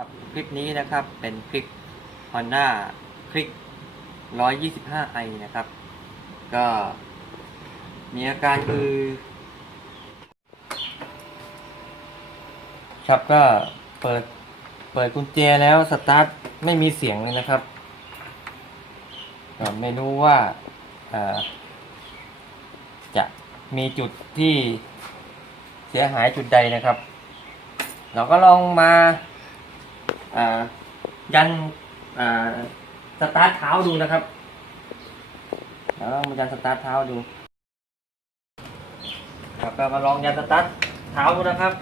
ครับคลิปนี้นะครับเป็นคลิป Honda คลิก 125i นะครับ ก็มีอาการคือ ครับก็เปิดเปิดกุญแจแล้วสตาร์ทไม่มีเสียงเลยนะครับก็ไม่รู้ว่าจะมีจุดที่เสียหายจุดใดนะครับ เราก็ลองมา ยันสตาร์ทเท้าดูนะครับเราลองมายันสตาร์ทเท้าดูครับก็มาลองยันสตาร์ทเท้าดูนะครับ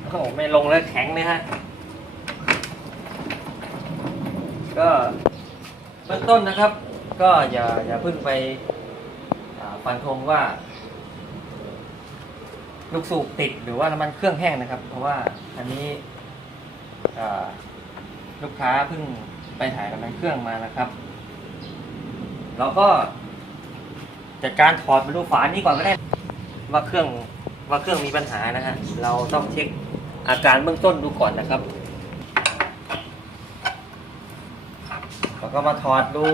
โอ้โหไม่ลงแล้วแข็งเลยฮะก็เบื้องต้นนะครับ ก็อย่าอย่าเพิ่งไปฟันธงว่า ลูกสูบติดหรือว่าน้ำมันเครื่องแห้งนะครับ เพราะว่าอันนี้ ลูกค้าเพิ่งไปถ่ายน้ำมันเครื่องมานะครับเราก็จัดการถอดมาดูฝานี้ก่อนก็ได้ ว่าเครื่องว่าเครื่องมีปัญหานะฮะเราต้องเช็คอาการเบื้องต้นดูก่อนนะครับเราก็มาถอดดู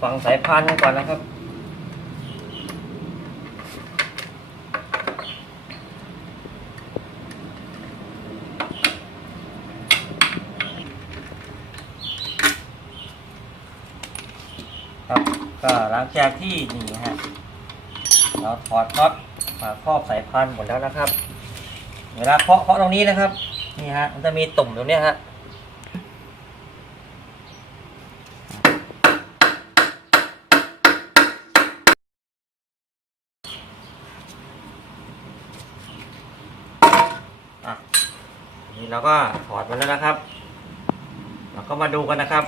ฟังสายพานกันก่อนนะครับ ครับก็หลังจากที่นี่ฮะเราถอดน็อตฝาครอบสายพานหมดแล้วนะครับ เวลาเคาะเคาะตรงนี้นะครับ นี่ฮะมันจะมีตุ่มตรงนี้ฮะอะนี่เราก็ถอดมาแล้วนะครับ เราก็มาดูกันนะครับ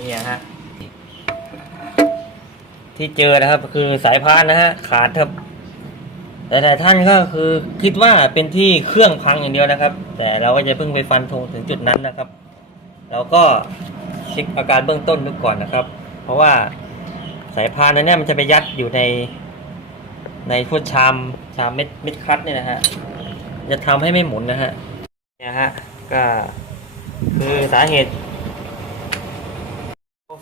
นี่ฮะ ที่เจอนะครับ คือสายพานนะฮะขาดครับแต่หลายท่านก็คือคิดว่าเป็นที่เครื่องพังอย่างเดียวนะครับ แต่เราก็จะเพิ่งไปฟันธงถึงจุดนั้นนะครับ เราก็เช็คอาการเบื้องต้นดูก่อนนะครับ เพราะว่าสายพานนั้นเนี่ยมันจะไปยัดอยู่ใน ในพวกชามชามเม็ดเม็ดคัดเนี่ยนะฮะจะทำให้ไม่หมุนนะฮะเนี่ยฮะก็คือสาเหตุ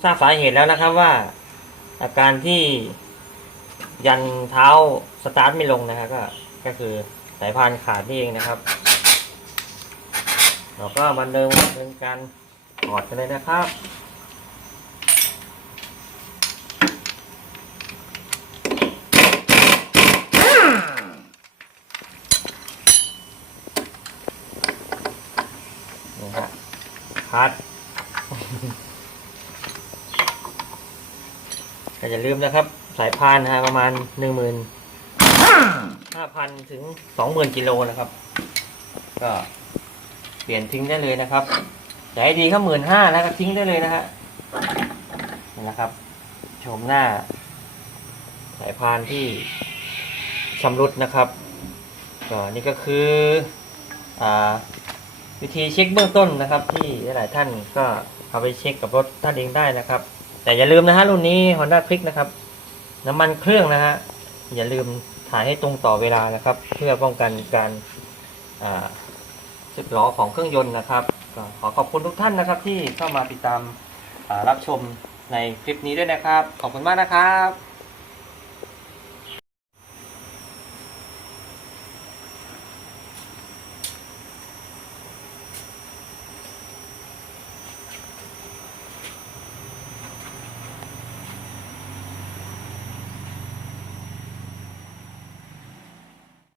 ทราบสาเหตุแล้วนะครับว่า อาการที่ยันเท้าสตาร์ทไม่ลงนะครับก็ก็คือสายพานขาดนี่เองนะครับ เราก็มาเดินเดินการถอดกันเลยนะครับนี่ฮะคัด ก็ อย่าลืมนะครับ สายพานนะฮะประมาณหนึ่งหมื่นห้าพันถึงสองหมื่นกิโลนะครับ ก็เปลี่ยนทิ้งได้เลยนะครับให้ดีก็หมื่นห้าแล้วก็ทิ้งได้เลยนะฮะนี่นะครับ ชมหน้า สายพานที่ชำรุดนะครับก็นี่ก็คืออ่าวิธีเช็คเบื้องต้นนะครับ ที่หลายท่านก็เอาไปเช็คกับรถท่านเองได้นะครับ แต่อย่าลืมนะฮะรุ่นนี้ Honda Click นะครับ น้ำมันเครื่องนะฮะอย่าลืมถ่ายให้ตรงต่อเวลานะครับ เพื่อป้องกันการสิบล้อของเครื่องยนต์นะครับขอขอบคุณทุกท่านนะครับที่เข้ามาติดตามรับชมในคลิปนี้ด้วยนะครับ ขอบคุณมากนะครับ